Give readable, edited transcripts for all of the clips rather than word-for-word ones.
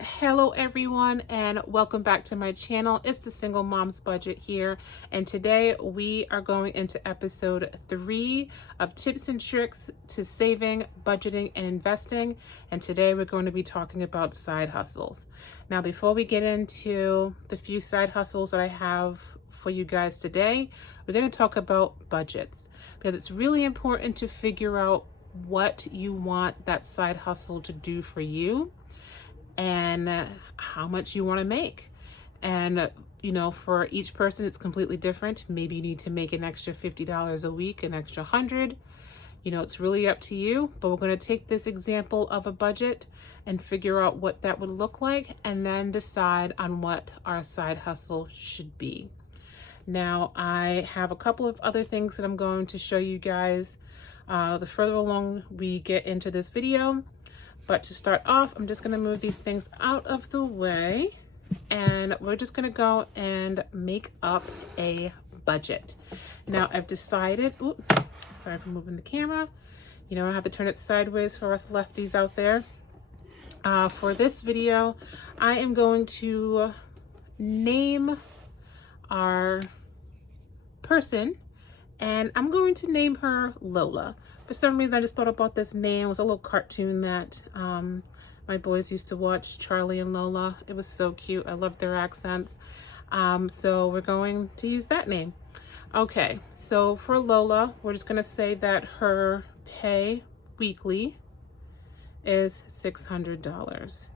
Hello everyone, and welcome back to my channel. It's the Single Mom's Budget here, and today we are going into episode 3 of tips and tricks to saving, budgeting, and investing. And today we're going to be talking about side hustles. Now, before we get into the few side hustles that I have for you guys today, we're going to talk about budgets, because it's really important to figure out what you want that side hustle to do for you and how much you want to make. And for each person it's completely different. Maybe you need to make an extra $50 a week, an extra 100. It's really up to you, but we're going to take this example of a budget and figure out what that would look like, and then decide on what our side hustle should be. Now, I have a couple of other things that I'm going to show you guys the further along we get into this video. But to start off, I'm just going to move these things out of the way, and we're just going to go and make up a budget. Now, I've decided, sorry for moving the camera. I have to turn it sideways for us lefties out there. For this video, I am going to name our person, and I'm going to name her Lola. For some reason, I just thought about this name. It was a little cartoon that my boys used to watch, Charlie and Lola. It was so cute. I loved their accents. So we're going to use that name. Okay, so for Lola, we're just going to say that her pay weekly is $600.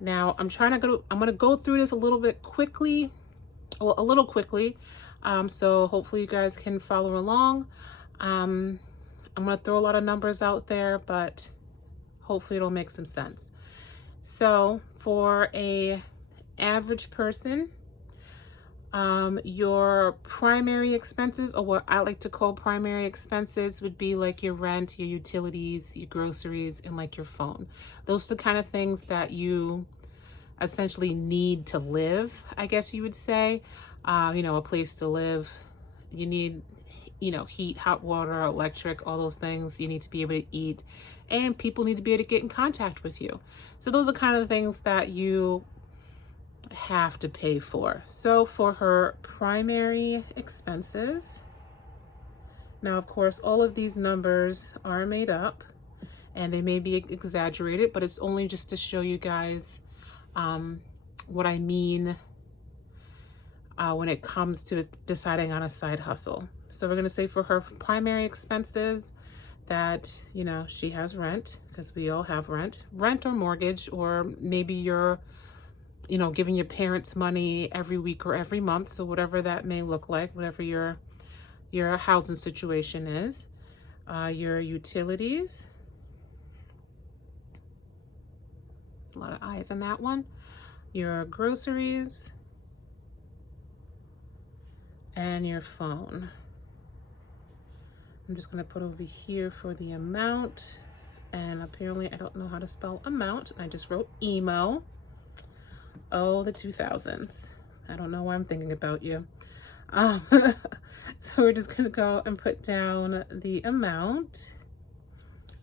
Now, I'm going to go through this a little quickly. So hopefully you guys can follow along. I'm going to throw a lot of numbers out there, but hopefully it'll make some sense. So for a average person, your primary expenses, or what I like to call primary expenses, would be like your rent, your utilities, your groceries, and like your phone. Those are the kind of things that you essentially need to live, I guess you would say. A place to live. You need heat, hot water, electric, all those things. You need to be able to eat, and people need to be able to get in contact with you. So those are kind of the things that you have to pay for. So for her primary expenses, now of course all of these numbers are made up and they may be exaggerated, but it's only just to show you guys what I mean when it comes to deciding on a side hustle. So we're going to say for her primary expenses that, she has rent, because we all have rent or mortgage, or maybe you're, giving your parents money every week or every month. So whatever that may look like, whatever your housing situation is, your utilities. There's a lot of eyes on that one. Your groceries and your phone. I'm just going to put over here for the amount, and apparently I don't know how to spell amount. I just wrote emo. Oh, the 2000s. I don't know why I'm thinking about you. So we're just going to go and put down the amount,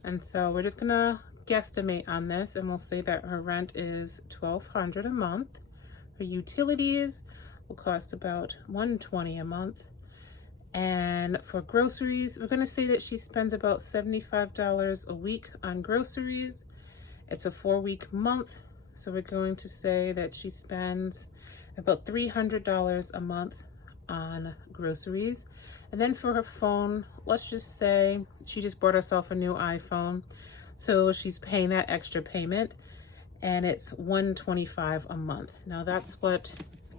and so we're just going to guesstimate on this, and we'll say that her rent is $1,200 a month. Her utilities will cost about $120 a month. And for groceries, we're going to say that she spends about $75 a week on groceries. It's a 4-week month, so we're going to say that she spends about $300 a month on groceries. And then for her phone, let's just say she just bought herself a new iPhone, so she's paying that extra payment, and it's $125 a month. Now that's what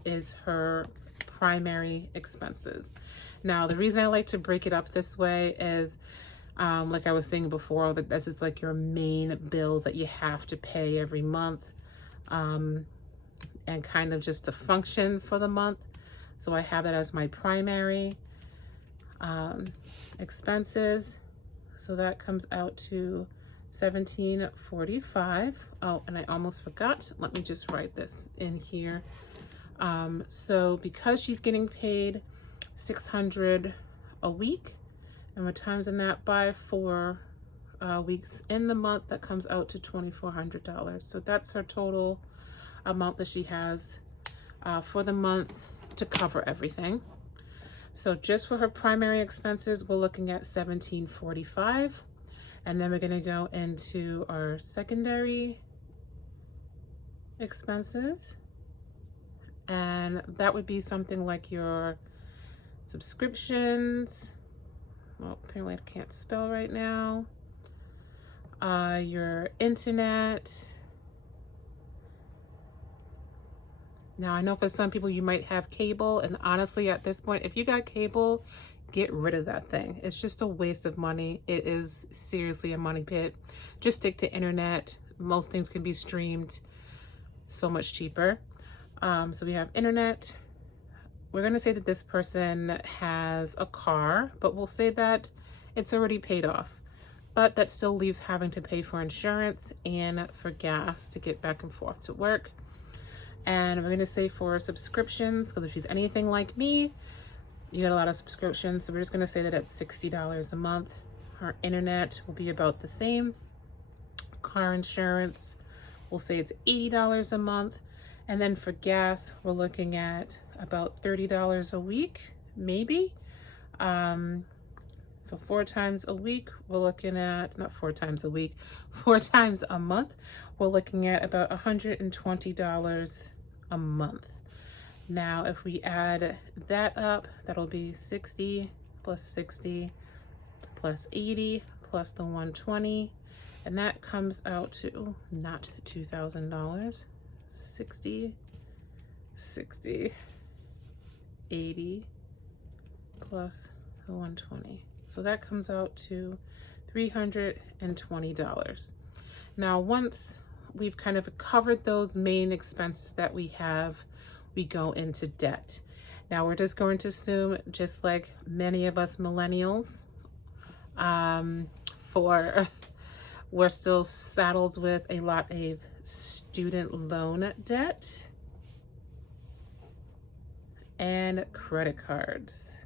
is her primary expenses. Now, the reason I like to break it up this way is, like I was saying before, that this is like your main bills that you have to pay every month, and kind of just to function for the month. So I have that as my primary expenses. So that comes out to $1,745. Oh, and I almost forgot. Let me just write this in here. So because she's getting paid $600 a week, and we're timesing that by 4 weeks in the month, that comes out to $2,400. So that's her total amount that she has for the month to cover everything. So just for her primary expenses, we're looking at $1,745. And then we're going to go into our secondary expenses. And that would be something like your subscriptions. Well, apparently I can't spell right now. Your internet. Now, I know for some people you might have cable, and honestly, at this point, if you got cable, get rid of that thing. It's just a waste of money. It is seriously a money pit. Just stick to internet. Most things can be streamed so much cheaper. So we have internet. We're going to say that this person has a car, but we'll say that it's already paid off. But that still leaves having to pay for insurance and for gas to get back and forth to work. And we're going to say for subscriptions, because if she's anything like me, you get a lot of subscriptions. So we're just going to say that it's $60 a month. Her internet will be about the same. Car insurance, we'll say it's $80 a month. And then for gas, we're looking at about $30 a week, maybe. So 4 times a week, we're looking at, not 4 times a week, 4 times a month, we're looking at about $120 a month. Now, if we add that up, that'll be 60 plus 60 plus 80 plus the 120, and that comes out to not $2,000. 60, 80 plus the 120. So that comes out to $320. Now, once we've kind of covered those main expenses that we have, we go into debt. Now, we're just going to assume, just like many of us millennials, we're still saddled with a lot of student loan debt and credit cards.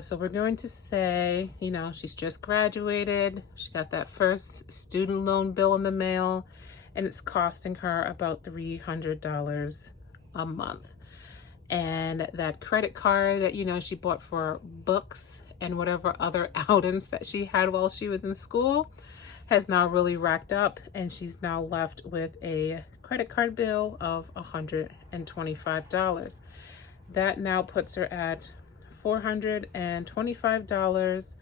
So we're going to say, you know, she's just graduated. She got that first student loan bill in the mail, and it's costing her about $300 a month. And that credit card that, you know, she bought for books and whatever other outings that she had while she was in school has now really racked up, and she's now left with a credit card bill of $125. That now puts her at $425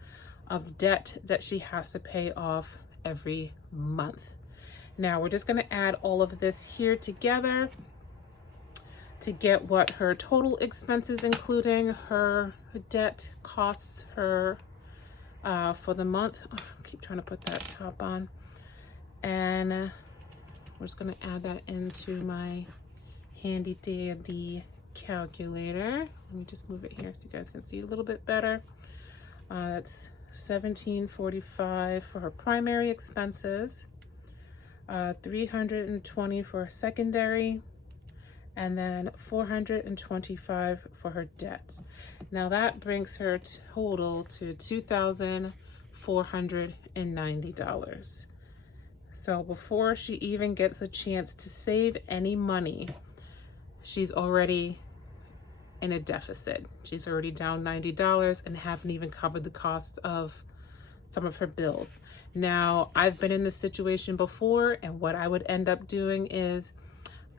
of debt that she has to pay off every month. Now we're just going to add all of this here together to get what her total expenses, including her debt, costs her for the month. Oh, I keep trying to put that top on. And we're just going to add that into my handy dandy calculator. Let me just move it here so you guys can see a little bit better. That's $1,745 for her primary expenses, $320 for her secondary, and then $425 for her debts. Now that brings her total to $2,490. So before she even gets a chance to save any money, she's already in a deficit. She's already down $90 and haven't even covered the cost of some of her bills. Now, I've been in this situation before, and what I would end up doing is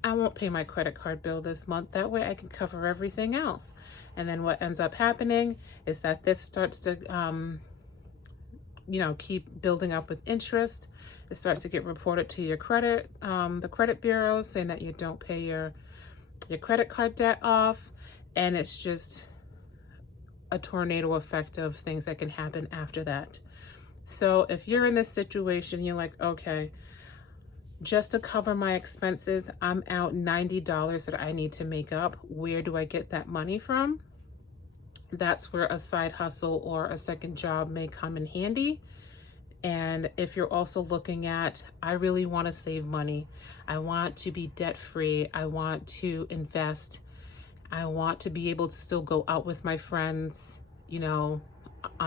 I won't pay my credit card bill this month. That way I can cover everything else. And then what ends up happening is that this starts to, keep building up with interest. It starts to get reported to your credit, the credit bureaus, saying that you don't pay your credit card debt off. And it's just a tornado effect of things that can happen after that. So if you're in this situation, you're like, okay, just to cover my expenses, I'm out $90 that I need to make up. Where do I get that money from? That's where a side hustle or a second job may come in handy. And if you're also looking at, I really want to save money. I want to be debt free. I want to invest. I want to be able to still go out with my friends, on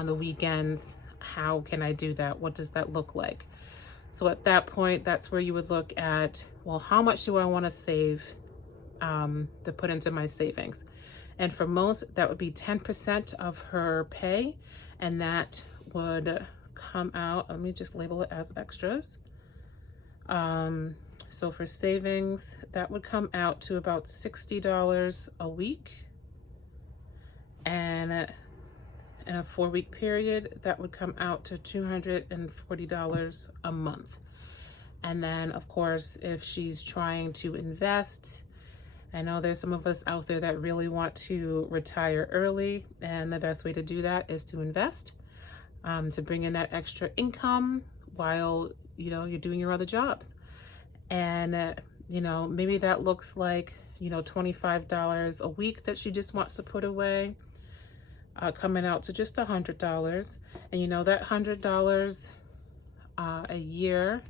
the weekends. how can I do that? What does that look like? So at that point, that's where you would look at, well, how much do I want to save to put into my savings? And for most, that would be 10% of her pay, and that would come out, let me just label it as extras. So for savings, that would come out to about $60 a week. And in a 4-week period, that would come out to $240 a month. And then, of course, if she's trying to invest, I know there's some of us out there that really want to retire early, and the best way to do that is to invest, to bring in that extra income while, you're doing your other jobs. And, maybe that looks like, $25 a week that she just wants to put away, coming out to just $100. And, that $100 a year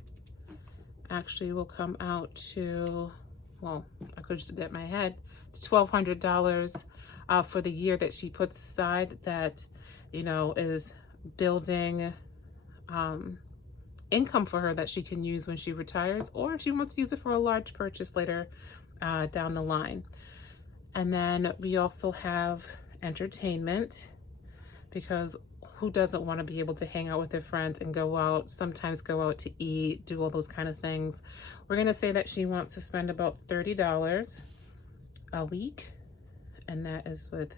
actually will come out to, well, I could just do that in my head, to $1,200 for the year that she puts aside that, is building income for her that she can use when she retires, or if she wants to use it for a large purchase later down the line. And then we also have entertainment, because who doesn't want to be able to hang out with their friends and sometimes go out to eat, do all those kind of things. We're going to say that she wants to spend about $30 a week, and that is with,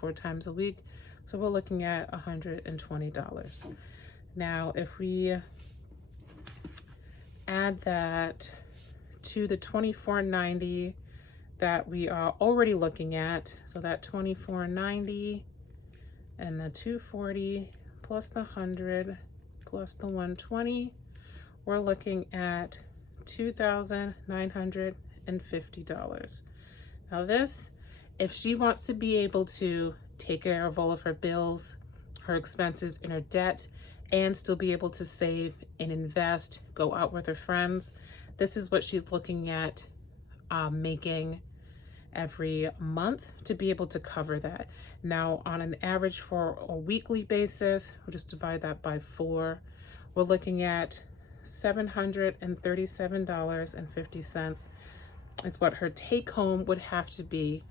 4 times a week. So we're looking at $120. Now, if we add that to the $24.90 that we are already looking at, so that $24.90 and the $240 plus the $100 plus the $120, we're looking at $2,950. Now this, if she wants to be able to take care of all of her bills, her expenses, and her debt, and still be able to save and invest, go out with her friends, this is what she's looking at making every month to be able to cover that. Now, on an average for a weekly basis, we'll just divide that by 4. We're looking at $737.50 is what her take home would have to be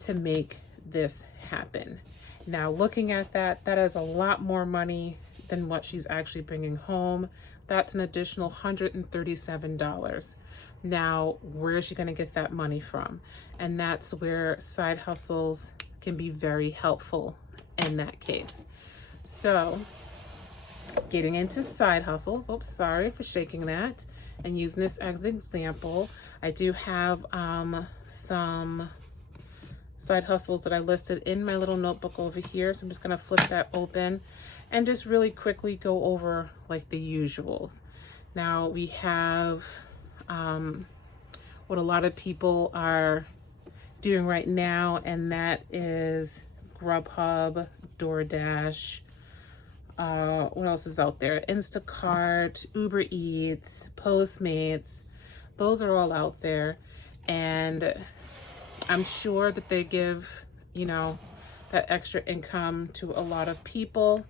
to make this happen. Now, looking at that, that is a lot more money than what she's actually bringing home. That's an additional $137. Now, where is she going to get that money from? And that's where side hustles can be very helpful in that case. So, getting into side hustles, oops, sorry for shaking that, and using this as an example, I do have some side hustles that I listed in my little notebook over here. So I'm just going to flip that open and just really quickly go over like the usuals. Now we have what a lot of people are doing right now, and that is Grubhub, DoorDash, what else is out there? Instacart, Uber Eats, Postmates. Those are all out there, and I'm sure that they give, that extra income to a lot of people.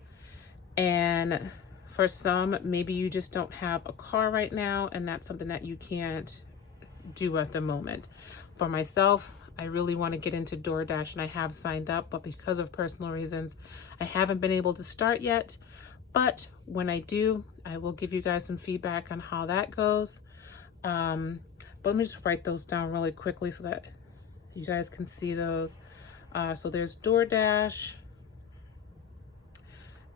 And for some, maybe you just don't have a car right now, and that's something that you can't do at the moment. For myself, I really want to get into DoorDash, and I have signed up, but because of personal reasons, I haven't been able to start yet. But when I do, I will give you guys some feedback on how that goes. But let me just write those down really quickly so that you guys can see those. So there's DoorDash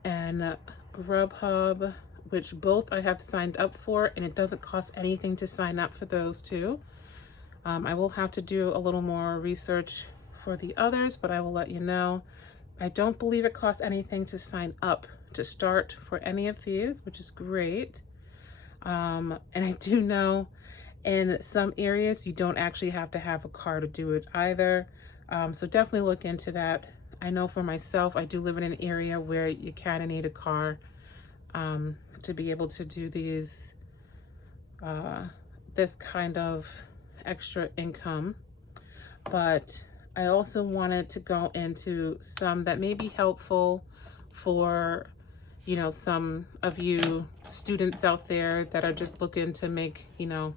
and Grubhub, which both I have signed up for, and it doesn't cost anything to sign up for those two. I will have to do a little more research for the others, but I will let you know. I don't believe it costs anything to sign up to start for any of these, which is great. And I do know in some areas you don't actually have to have a car to do it either. So definitely look into that. I know for myself, I do live in an area where you kind of need a car to be able to do these, this kind of extra income. But I also wanted to go into some that may be helpful for you know, some of you students out there that are just looking to make, you know,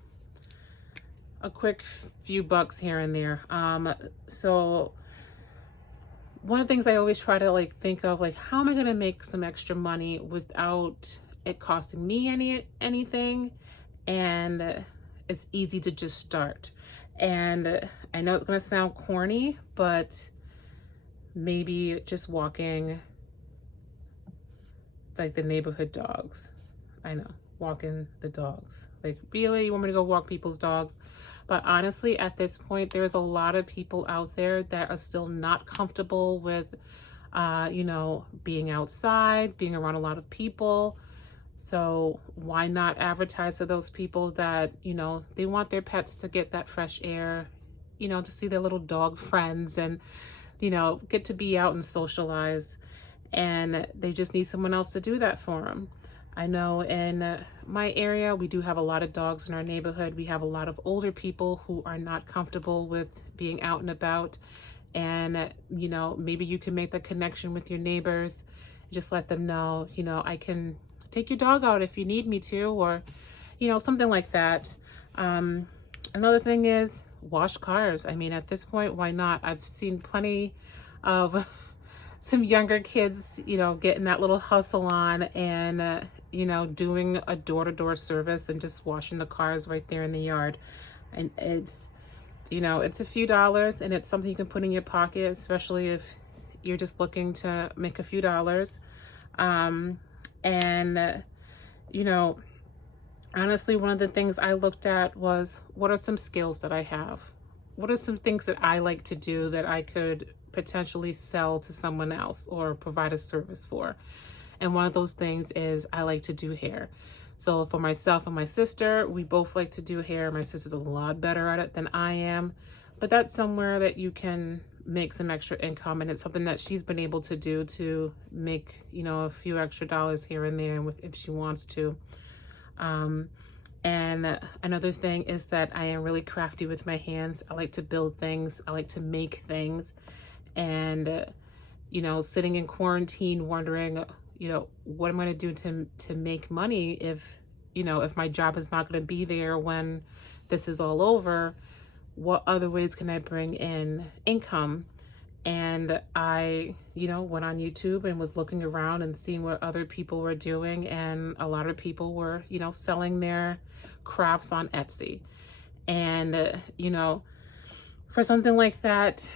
a quick few bucks here and there. So one of the things I always try to like think of, like, how am I going to make some extra money without it costing me anything? And it's easy to just start. And I know it's going to sound corny, but maybe just walking like the neighborhood dogs. I know, walking the dogs. Like, really, you want me to go walk people's dogs? But honestly, at this point, there's a lot of people out there that are still not comfortable with, you know, being outside, being around a lot of people. So why not advertise to those people that, you know, they want their pets to get that fresh air, you know, to see their little dog friends and, you know, get to be out and socialize. And they just need someone else to do that for them. I know in my area, we do have a lot of dogs in our neighborhood. We have a lot of older people who are not comfortable with being out and about. And, you know, maybe you can make the connection with your neighbors. Just let them know, you know, I can take your dog out if you need me to, or, you know, something like that. Another thing is wash cars. I mean, at this point, why not? I've seen plenty of some younger kids, you know, getting that little hustle on and, you know, doing a door-to-door service and just washing the cars right there in the yard. And it's, you know, it's a few dollars and it's something you can put in your pocket, especially if you're just looking to make a few dollars. You know, honestly, one of the things I looked at was, what are some skills that I have? What are some things that I like to do that I could potentially sell to someone else or provide a service for? And one of those things is I like to do hair. So for myself and my sister, we both like to do hair. My sister's a lot better at it than I am, but that's somewhere that you can make some extra income, and it's something that she's been able to do to make, you know, a few extra dollars here and there if she wants to. And another thing is that I am really crafty with my hands. I like to build things. I like to make things. And, you know, sitting in quarantine, wondering, you know, what am I going to do to make money if, you know, if my job is not going to be there when this is all over? What other ways can I bring in income? And I, you know, went on YouTube and was looking around and seeing what other people were doing. And a lot of people were, you know, selling their crafts on Etsy. And, you know, for something like that,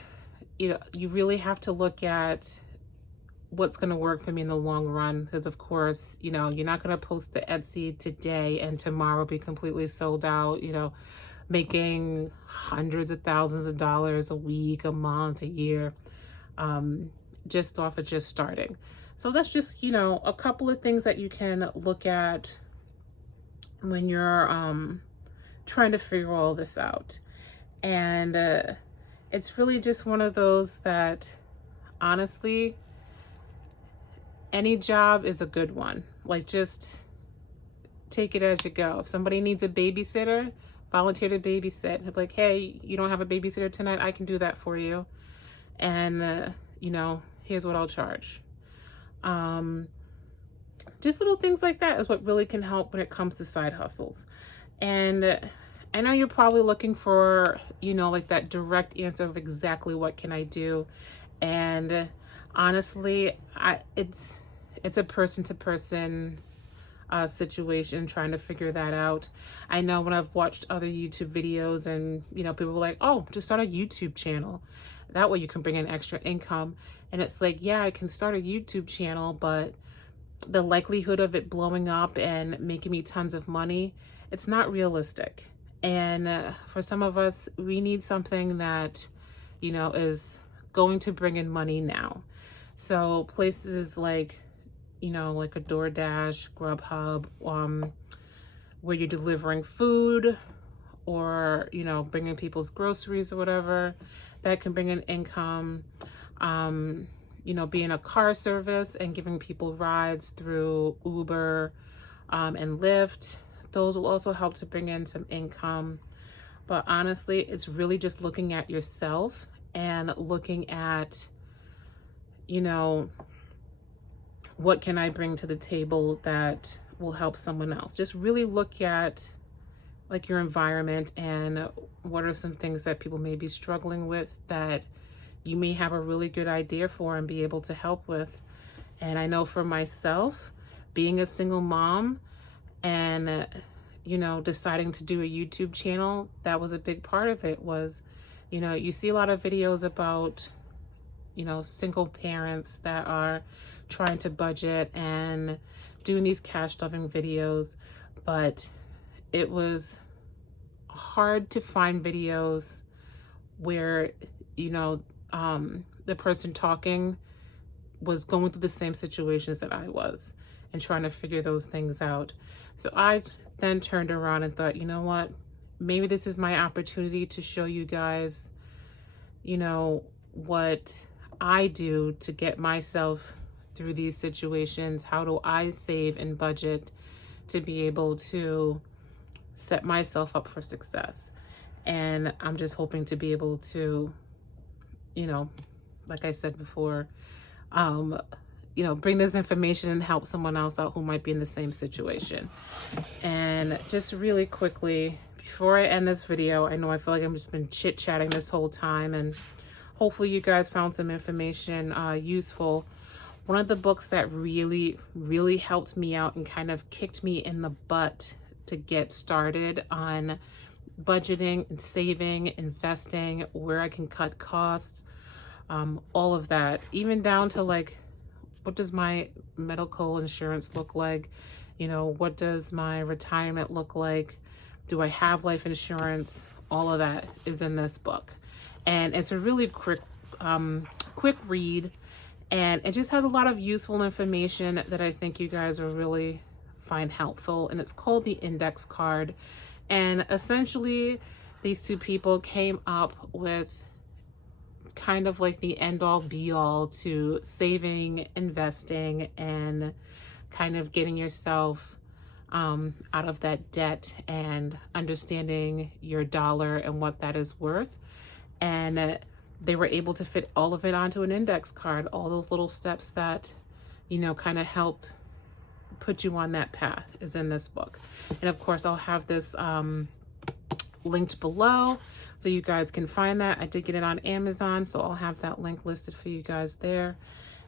you know, you really have to look at what's going to work for me in the long run. Because, of course, you know, you're not going to post to Etsy today and tomorrow be completely sold out, you know, making hundreds of thousands of dollars a week, a month, a year, just off of just starting. So that's just, you know, a couple of things that you can look at when you're trying to figure all this out. And it's really just one of those that, honestly, any job is a good one. Like, just take it as you go. If somebody needs a babysitter, volunteer to babysit. Like, hey, you don't have a babysitter tonight? I can do that for you. And, you know, here's what I'll charge. Just little things like that is what really can help when it comes to side hustles. And I know you're probably looking for, you know, like that direct answer of exactly what can I do. And honestly, it's a person-to-person situation, trying to figure that out. I know when I've watched other YouTube videos and, you know, people were like, oh, just start a YouTube channel. That way you can bring in extra income. And it's like, yeah, I can start a YouTube channel, but the likelihood of it blowing up and making me tons of money, it's not realistic. And for some of us, we need something that, you know, is going to bring in money now. So places like, you know, like a DoorDash, Grubhub, where you're delivering food or, you know, bringing people's groceries or whatever, that can bring in income. You know, being a car service and giving people rides through Uber and Lyft, those will also help to bring in some income. But honestly, it's really just looking at yourself and looking at, you know, what can I bring to the table that will help someone else? Just really look at like your environment and what are some things that people may be struggling with that you may have a really good idea for and be able to help with. And I know for myself, being a single mom and, you know, deciding to do a YouTube channel, that was a big part of it. Was, you know, you see a lot of videos about, you know, single parents that are trying to budget and doing these cash stuffing videos, but it was hard to find videos where, you know, the person talking was going through the same situations that I was and trying to figure those things out. So I then turned around and thought, you know what, maybe this is my opportunity to show you guys, you know, what I do to get myself through these situations. How do I save and budget to be able to set myself up for success? And I'm just hoping to be able to, you know, like I said before, you know, bring this information and help someone else out who might be in the same situation. And just really quickly, before I end this video, I know I feel like I've just been chit-chatting this whole time, and hopefully you guys found some information useful. One of the books that really, really helped me out and kind of kicked me in the butt to get started on budgeting and saving, investing, where I can cut costs, all of that, even down to like, what does my medical insurance look like? You know, what does my retirement look like? Do I have life insurance? All of that is in this book. And it's a really quick read. And it just has a lot of useful information that I think you guys will really find helpful. And it's called The Index Card. And essentially, these two people came up with kind of like the end-all be-all to saving, investing, and kind of getting yourself out of that debt and understanding your dollar and what that is worth. And they were able to fit all of it onto an index card, all those little steps that, you know, kind of help put you on that path is in this book. And of course, I'll have this linked below so you guys can find that. I did get it on Amazon, so I'll have that link listed for you guys there.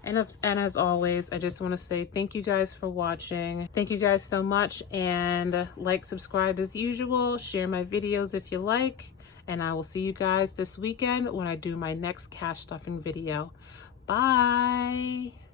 And as always, I just want to say thank you guys for watching. Thank you guys so much, and like, subscribe as usual, share my videos if you like, and I will see you guys this weekend when I do my next cash stuffing video. Bye.